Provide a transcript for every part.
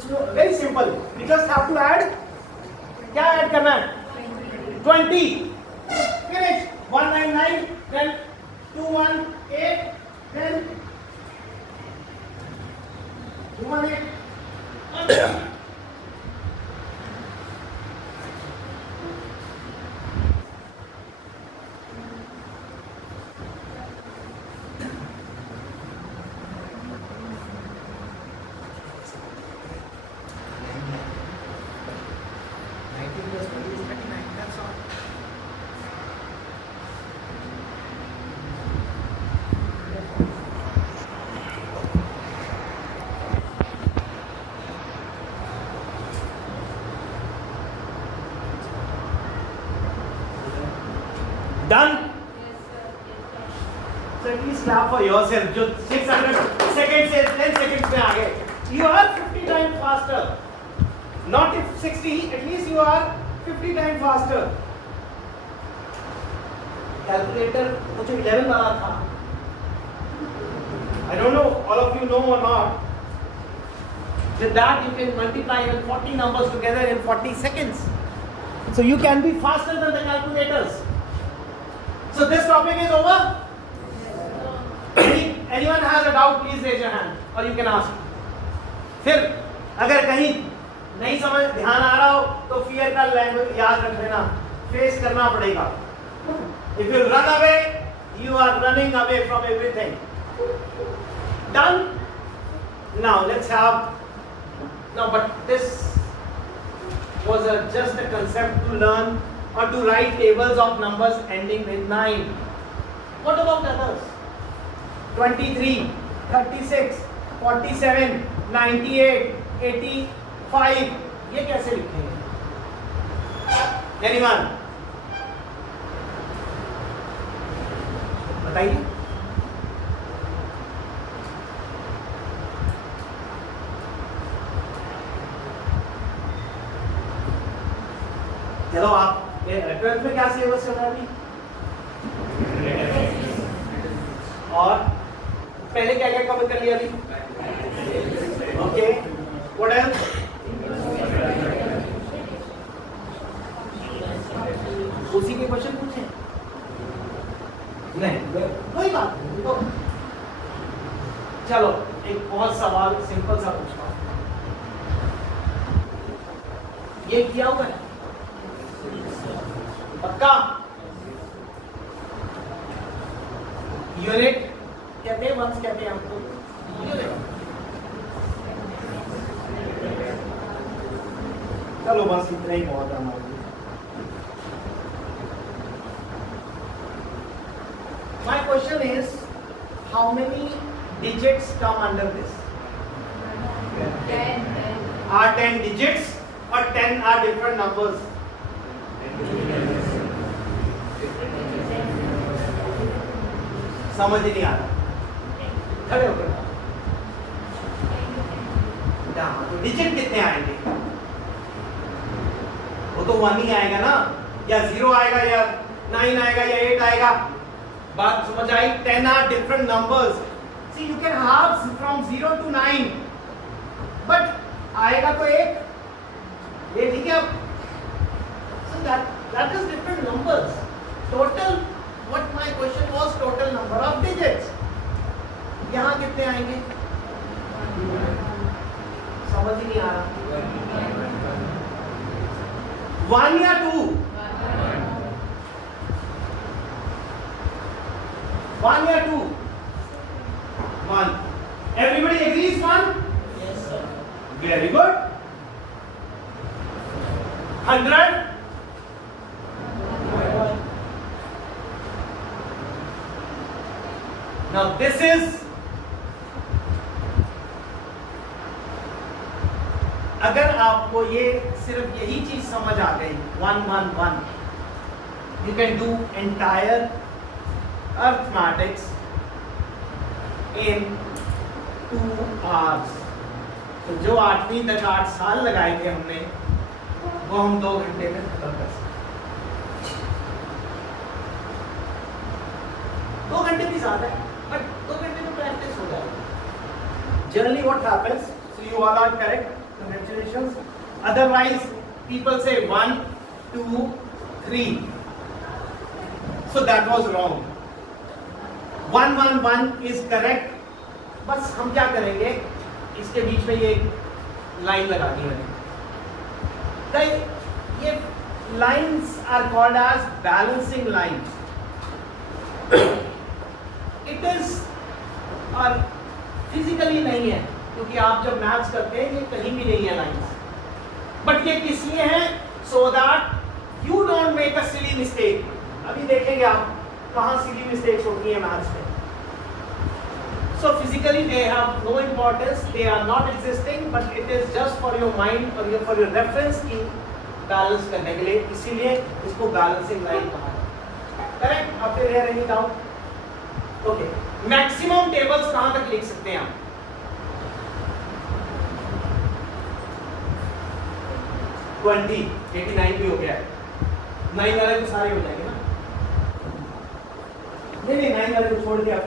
It's very simple. We just have to add. क्या add करना है? 20. Finish. 199. Then 218. Then 218. Done? So at least clap for yourself. जो 600 seconds से 10 seconds में आ गए. You are 50 times faster. Not if 60, at least you are 50 times faster. Calculator मुझे 11 आना था. I don't know, all of you know or not. With that you can multiply even 40 numbers together in 40 seconds. So you can be faster than the calculators. So this topic is over. Anyone has a doubt, please raise your hand, or you can ask. फिर अगर कहीं नहीं समझ ध्यान आ रहा हो तो fear का लैंग्वेज याद रख लेना, फेस करना पड़ेगा. If you run away, you are running away from everything. Done? Now let's have. No, but this was just a concept to learn or to write tables of numbers ending with 9. What about others? 23, 36, 47, 98, 85. ये कैसे लिखेंगे? Anyone? बताइए. चलो आप reference में क्या syllabus चल रहा है अभी? और पहले क्या क्या कवर कर लिया अभी? Okay, what else? उसी के क्वेश्चन पूछे? नहीं, कोई बात नहीं. तो चलो एक बहुत सवाल सिंपल सा पूछता हूँ. ये किया हुआ है पक्का? यूनिट कहते हैं, वंस कहते हैं हमको. चलो बस इतना ही बहुत है हमारे लिए. My question is, how many digits come under this? 10. Are 10 digits or 10 are different numbers? समझ नहीं आ रहा. खड़े होकर डिजिट कितने आएंगे? वो तो 1 ही आएगा ना, या 0 आएगा, या 9 आएगा, या 8 आएगा. बात समझ आई? 10 are different numbers. See, you can have from 0 to 9, but आएगा तो 1. ये ठीक है. So that is different numbers. Total, what my question was, total number of digits. यहाँ कितने आएंगे? समझ ही नहीं आ रहा. 1 या 2? 1 या 2? 1. Everybody agrees 1? Yes, sir. Very good. 100? Now this is, अगर आपको ये सिर्फ यही चीज समझ आ गई, 1 1 1, you can do entire arithmetics in 2 hours. तो जो 8वीं तक 8 साल लगाए थे हमने, वो हम 2 घंटे में खत्म कर सकते. 2 घंटे भी ज्यादा है, बट 2 घंटे में प्रैक्टिस हो जाएगी. Generally what happens, so you all are correct, Congratulations. Otherwise, people say 1, 2, 3. So that was wrong. 1, 1, 1 is correct. बस हम क्या करेंगे, इसके बीच में ये लाइन लगा दी मैंने. ये lines are called as balancing lines. It is और फिजिकली नहीं है, क्योंकि आप जब मैथ्स करते हैं ये कहीं भी नहीं है लाइंस, बट ये किस लिए है? So that you don't make a silly mistake. अभी देखेंगे आप कहां सिली मिस्टेक्स होती है मैथ्स में. So physically they have no importance, they are not existing, but it is just for your mind और for your reference की balance करने के लिए, इसीलिए इसको बैलेंसिंग लाइन कहा है. करेक्ट? आपके लिए any doubt? Okay. Maximum tables कहां तक लिख सकते हैं आप? ट्वेंटी. 89 भी हो गया है. 9 वाले तो सारे हो जाएंगे ना. नहीं 9 वाले को छोड़ दिया.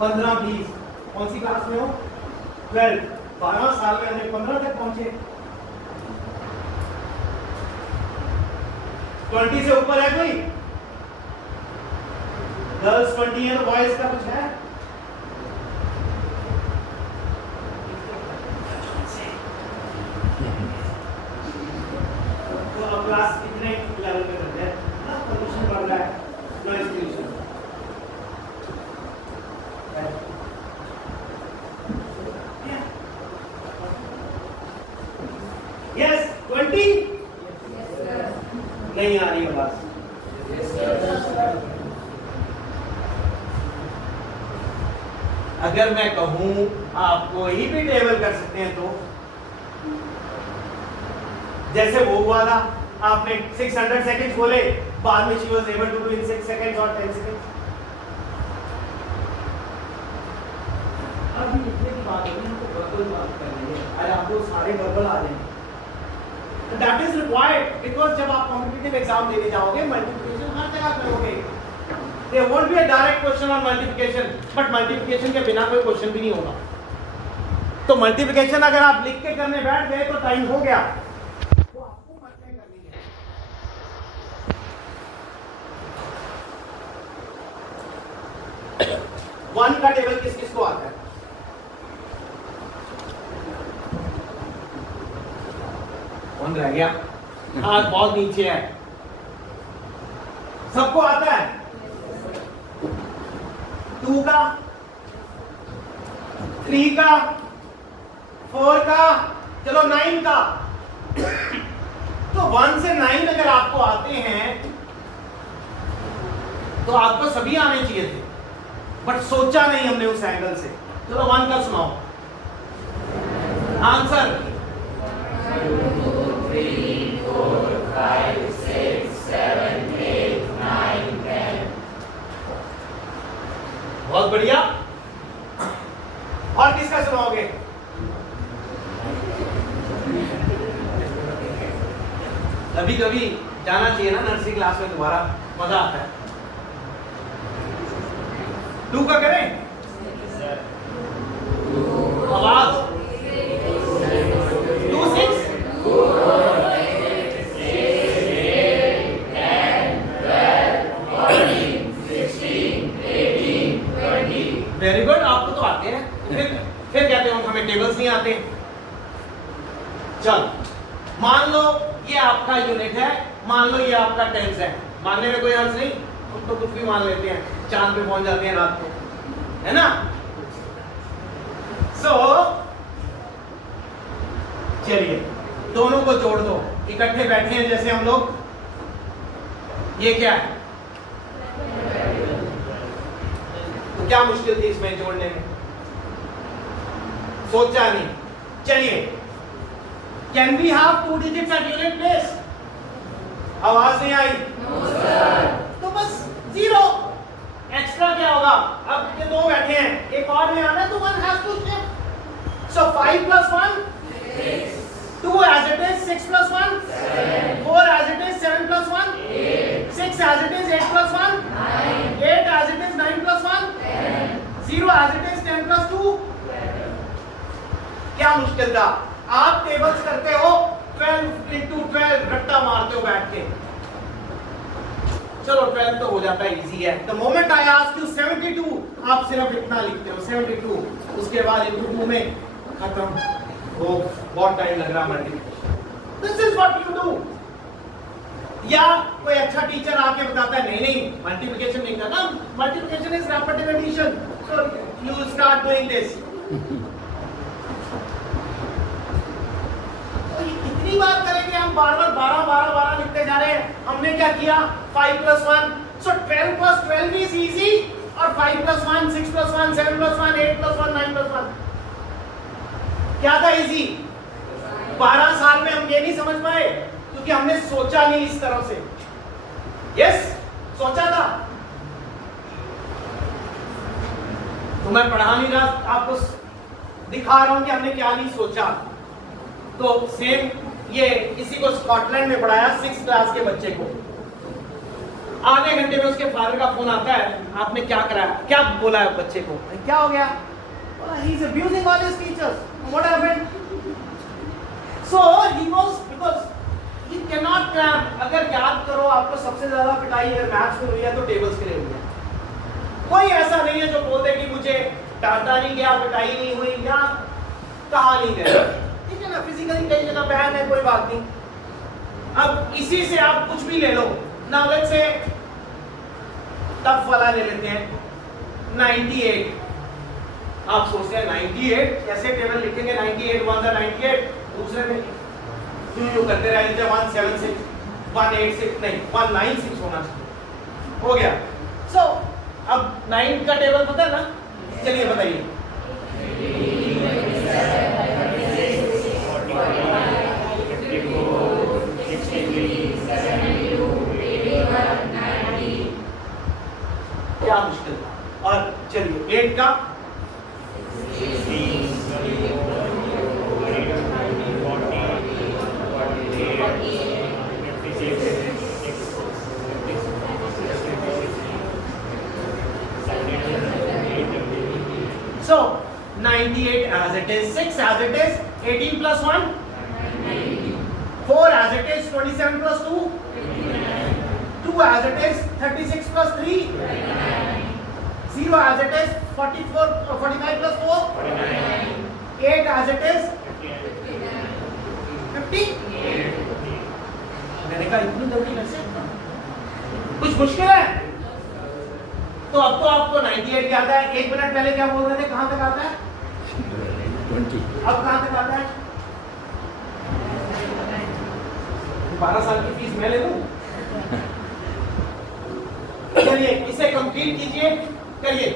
15, 20. कौन सी क्लास में हो? 12. 12 साल में हमने 15 तक पहुंचे. 20 से ऊपर है कोई? गर्ल्स 20 है तो बॉयज का कुछ है? तो अब क्लास कितने लेवल पे करते हैं ना? पोल्यूशन बढ़ रहा है, नॉइज पोल्यूशन. यस 20 नहीं आ रही आवाज. अगर मैं कहूं आप कोई भी टेबल कर सकते हैं, तो जैसे वो हुआ था, आपने 600 सेकंड्स बोले, बाद में she was able to do in 6 seconds और 10 सेकंड्स. अभी लिखने की बात होगी, हमको वर्बल बात करनी है. अरे आप लोग सारे वर्बल आ जाएंगे. That is required because जब आप कॉम्पिटिटिव एग्जाम देने जाओगे, मल्टीप्लिकेशन हर जगह करोगे. There won't be a direct question on multiplication, but multiplication के बिना कोई क्वेश्चन भी नहीं होगा. तो मल्टीप्लिकेशन अगर आप लिख के करने बैठ गए तो टाइम हो गया. तो आपको मल्टीप्लाई करनी है. 1 का टेबल किस किस को आता है? कौन रह गया? हाथ बहुत नीचे है. सबको आता है? 2 का, 3 का, 4 का, चलो 9 का. तो 1 से 9 अगर आपको आते हैं तो आपको सभी आने चाहिए थे, बट सोचा नहीं हमने उस एंगल से. चलो 1 का सुनाओ आंसर. 3, 4, 5, 6, 7, 8, 9, 10. बहुत बढ़िया. और किसका सुनाओगे? कभी कभी जाना चाहिए ना नर्सरी क्लास में, दोबारा मजा आता है. 2 का करें? आवाज 2, 6, वेरी गुड. आपको तो आते हैं. फिर कहते हो हमें टेबल्स नहीं आते. चल मान लो ये आपका यूनिट है, मान लो ये आपका टेंस है. मानने में कोई अर्थ नहीं, हम तो कुछ भी मान लेते हैं. चांद पे पहुंच जाते हैं रात को, है ना? सो चलिए दोनों को जोड़ दो. इकट्ठे बैठे हैं जैसे हम लोग. ये क्या है? तो क्या मुश्किल थी इसमें जोड़ने में? सोचा नहीं. चलिए, can we have 2 digits at unit place? आवाज नहीं आई? No sir. तो बस 0. एक्स्ट्रा क्या होगा? अब ये 2 बैठे हैं, एक और में आना, तो 1 has to shift. So 5 + 1 6. 2 as it is 6 + 1 7. 4 as it is 7 + 1 8. 6 as it is 8 + 1 9. 8 as it is 9 + 1 10. 0 as it is 10 + 2 12. क्या मुश्किल था? आप टेबल्स करते हो 12 into 12 रट्टा मारते हो बैठ के। चलो 12 तो हो जाता है, इजी है। The moment I ask you 72, आप सिर्फ इतना लिखते हो 72, उसके बाद into 2 में खत्म। वो बहुत टाइम लग रहा multiplication. This is what you do. या कोई अच्छा टीचर आके बताता है नहीं मल्टीप्लिकेशन नहीं करना, multiplication is rapid addition, so you start doing this. कितनी बार करेंगे हम, बार-बार 12 लिखते जा रहे हैं। हमने क्या किया 5 + 1, सो 12 + 12 इज इजी, और 5 + 1 6 + 1 7 + 1 8 + 1 9 + 1 क्या था इजी। 12 साल में हम ये नहीं समझ पाए क्योंकि हमने सोचा नहीं इस तरह से। यस, सोचा था तो मैं पढ़ा नहीं रहा, आपको दिखा रहा हूं कि हमने क्या नहीं सोचा। तो सेम ये इसी को स्कॉटलैंड में पढ़ाया 6th क्लास के बच्चे को। आधे घंटे में उसके फादर का फोन आता है, आपने क्या कराया, क्या बोला है बच्चे को, क्या हो गया, he is abusing all his teachers, what happened. So he was, because you can not cram. अगर याद करो, आपको सबसे ज्यादा पिटाई अगर मैथ्स में हुई है तो टेबल्स के लिए हुई है। कोई ऐसा नहीं है जो बोलते कि मुझे डांटा नहीं गया, पिटाई नहीं हुई या कहा नहीं गया, ठीक है ना। फिजिकली कई जगह बैन है, कोई बात नहीं। अब इसी से आप कुछ भी ले लो। नाउ लेट्स से टफ वाला ले लेते हैं 98। आप सोचते हैं 98 कैसे टेबल लिखेंगे, 98 1 सा 98, दूसरे में यू करते रहे 176 186 नहीं 196 होना चाहिए, हो गया। सो अब 9 का टेबल पता है ना, चलिए बताइए। क्या मुश्किल था। और चलिए 8 का so 98 as it is, 6 as it is, 18 plus 1 4 as it is, 27 plus 2 2 as it is, 36 plus 3 0 as it is, 44 45 plus 4 8 as it is, 50। मैंने कहा इतनी जल्दी कैसे, कुछ मुश्किल है। तो अब तो आपको 98 याद है। 1 मिनट पहले क्या बोल रहे थे, कहां तक आता है 20। अब कहां तक आता है 12 साल की फीस मैं ले लूं। चलिए इसे कंप्लीट कीजिए, करिए।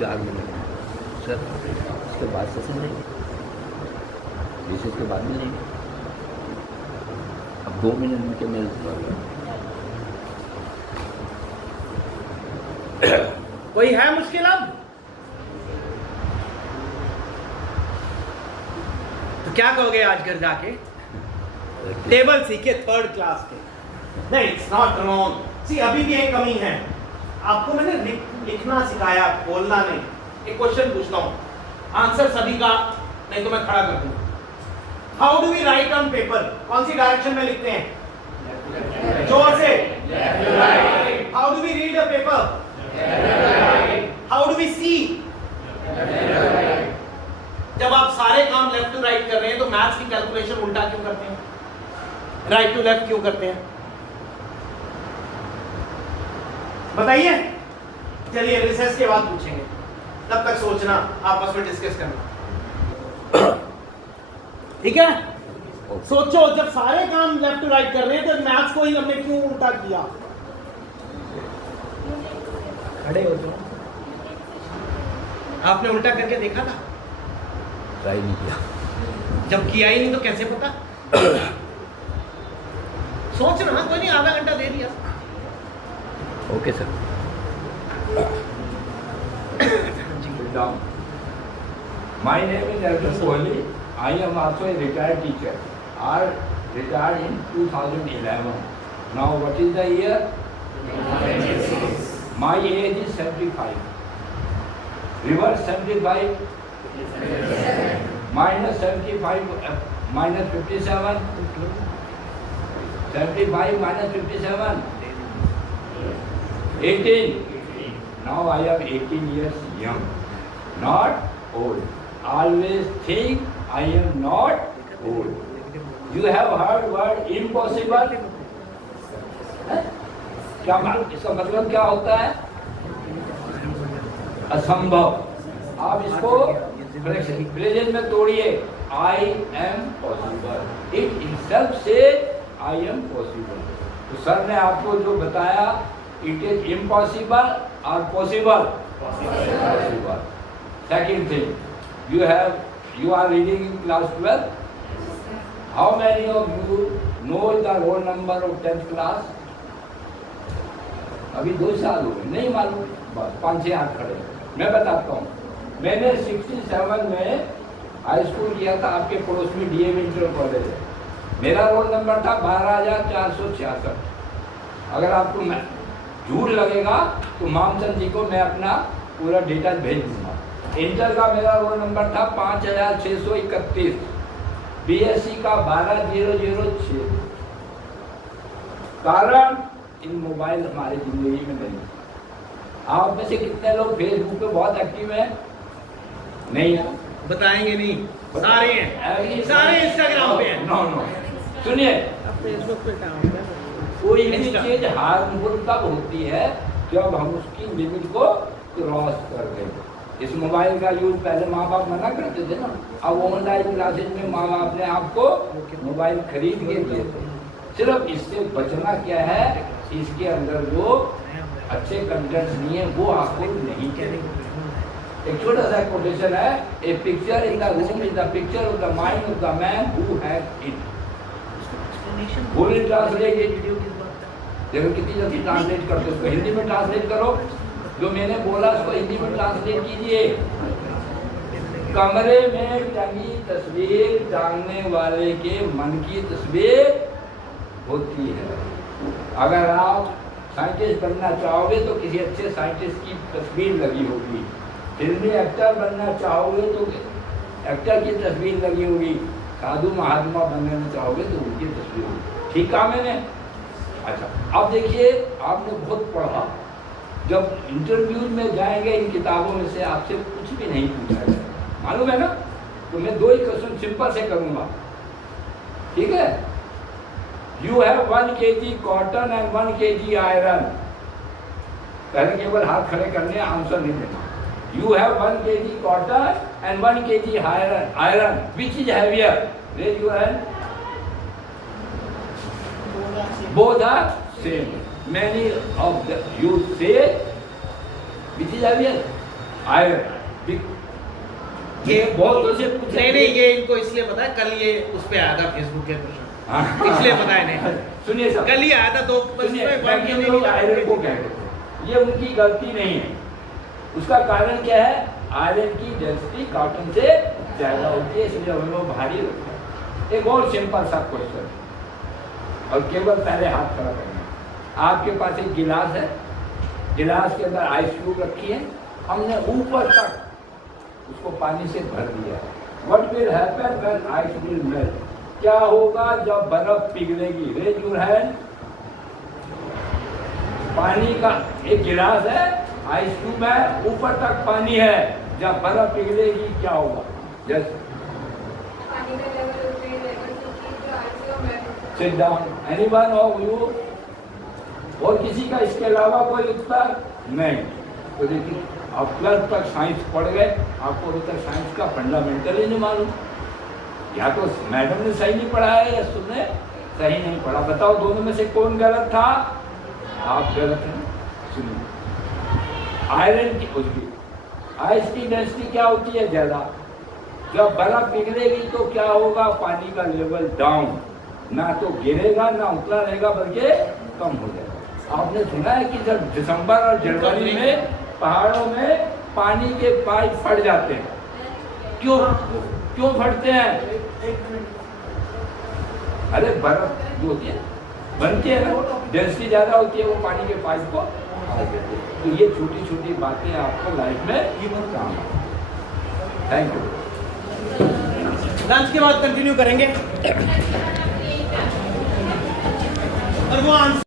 चार मिनट सर, उसके बाद सेशन लेंगे, रिसेस के बाद में लेंगे। अब 2 मिनट के मेल कोई है मुश्किल अब? तो क्या कहोगे आज घर जाके? टेबल सीखे 3rd क्लास के। नहीं, इट्स नॉट रॉन्ग। सी अभी भी एक कमी है, आपको मैंने लिखना सिखाया, बोलना नहीं। एक क्वेश्चन पूछता हूं, आंसर सभी का नहीं तो मैं खड़ा कर दूंगा। How do we write on paper? कौन सी डायरेक्शन में लिखते हैं? जोर से। How do we read a paper? How do we see? जब आप सारे काम लेफ्ट टू राइट कर रहे हैं तो मैथ्स की कैलकुलेशन उल्टा क्यों करते हैं, राइट टू लेफ्ट क्यों करते हैं? बताइए। चलिए रिसेस के बाद पूछेंगे, तब तक सोचना, आपस में डिस्कस करना, ठीक है? सोचो, जब सारे काम लेफ्ट टू राइट कर रहे हैं तो मैथ्स को ही हमने क्यों उल्टा किया? खड़े हो जाओ। आपने उल्टा करके देखा था? ट्राई नहीं किया। जब किया ही नहीं तो कैसे पता? सोचना, कोई नहीं, आधा घंटा दे दिया। Okay sir. My name is Arjun Kohli. I am also a retired teacher. I retired in 2011. Now what is the year? My age is 75. Reverse 75. Minus 75. Minus 57. 75 minus 57. 18. Now I am 18 years young. Not old. Always think I am not old. You have heard word impossible? क्या इसका मतलब क्या होता है? असंभव। आप इसको present में तोड़िए। I am possible. It itself says I am possible. तो सर ने आपको जो बताया, it is impossible or possible? Possible. Second thing, you are reading in class 12. How many of you know the roll number of 10th class? अभी 2 साल हो गए, नहीं मालूम, बस 5-6 हाथ खड़े। मैं बताता हूँ, मैंने 67 में हाई स्कूल किया था, आपके पड़ोस में डीएम इंटर कॉलेज है। मेरा रोल नंबर था 12,466। अगर आपको झूठ लगेगा तो मामचंद जी को मैं अपना पूरा डेटा भेज दूंगा। इंटर का मेरा रोल नंबर था 5,631, बीएससी का 12,006। कारण इन मोबाइल हमारे जिंदगी में नहीं। आप में से कितने लोग फेसबुक पे बहुत एक्टिव हैं? नहीं है, बताएंगे नहीं, सारे हैं, सारे इंस्टाग्राम पे हैं। नो सुनिए, फेसबुक पे काम है। कोई भी चीज हार्मफुल तब होती है जब हम उसकी लिमिट को क्रॉस कर दें। इस मोबाइल का यूज पहले माँ बाप मना करते थे ना, अब ऑनलाइन क्लासेज में माँ बाप ने आपको मोबाइल खरीद के दिए थे। सिर्फ इससे बचना क्या है, इसके अंदर जो अच्छे कंटेंट्स नहीं है वो आपको नहीं करेंगे। एक छोटा सा कोटेशन है, a picture in the room is the picture of the mind of the man who has it. Full translate देखो कितनी जल्दी ट्रांसलेट करते हो, हिंदी में ट्रांसलेट करो। जो मैंने बोला उसको हिंदी में ट्रांसलेट कीजिए। कमरे में टंगी तस्वीर टांगने वाले के मन की तस्वीर होती है। अगर आप साइंटिस्ट बनना चाहोगे तो किसी अच्छे साइंटिस्ट की तस्वीर लगी होगी। फिल्मी एक्टर बनना चाहोगे तो एक्टर की तस्वीर लगी होगी। साधु महात्मा बनना चाहोगे तो उनकी तस्वीर होगी। ठीक कहा मैंने? अच्छा, अब देखिए, आपने बहुत पढ़ा, जब इंटरव्यू में जाएंगे इन किताबों में से आपसे कुछ भी नहीं पूछा जाएगा, मालूम है ना? तो मैं 2 ही क्वेश्चन सिंपल से करूंगा, ठीक है? You have 1 kg cotton and 1 kg iron. पहले केवल हाथ खड़े करने, आंसर नहीं देना। You have 1 kg cotton and 1 kg iron. Which is heavier? Raise your hand. Both are same. Many of you say which is heavier? Iron. ये बहुत से नहीं, ये इनको इसलिए पता है, कल ये उस पे आया था फेसबुक के प्रश्न, इसलिए पता है नहीं। सुनिए सर, कल ही आया था, 2 आयरन को कहते हैं, ये उनकी गलती नहीं है। उसका कारण क्या है? आयरन की डेंसिटी कॉटन से ज्यादा होती है, इसलिए हमें वो भारी होता है। एक और सिंपल सा क्वेश्चन, और केवल पहले हाथ खड़ा करना। आपके पास एक गिलास है, गिलास के अंदर आइस क्यूब रखी है, हमने ऊपर तक उसको पानी से भर दिया। What will happen when ice will melt? क्या होगा जब बर्फ पिघलेगी? Raise your hand. पानी का एक गिलास है, आइस क्यूब है, ऊपर तक पानी है, जब बर्फ पिघलेगी क्या होगा? Just sit down. Anyone of you? और किसी का इसके अलावा कोई उत्तर नहीं? तो देखिए, आप 12th तक साइंस पढ़ गए, आपको अभी तक साइंस का फंडामेंटल ही नहीं मालूम। या तो मैडम ने सही नहीं पढ़ाया या तुमने सही नहीं पढ़ा। बताओ दोनों में से कौन गलत था? आप गलत हैं। सुनिए, आयरन की उसकी आइस की डेंसिटी क्या होती है? ज्यादा। जब बर्फ पिघलेगी तो क्या होगा? पानी का लेवल डाउन, ना तो गिरेगा ना उतला रहेगा, बल्कि कम हो जाएगा। आपने सुना है कि जब दिसंबर और जनवरी में पहाड़ों में पानी के पाइप फट जाते हैं। क्यों फटते हैं? अरे बर्फ जो होती है बनती है ना, डेंसिटी ज्यादा होती है, वो पानी के पाइप को तो ये छोटी छोटी बातें आपको लाइफ में ये बहुत काम है। Thank you. लंच के बाद कंटिन्यू करेंगे।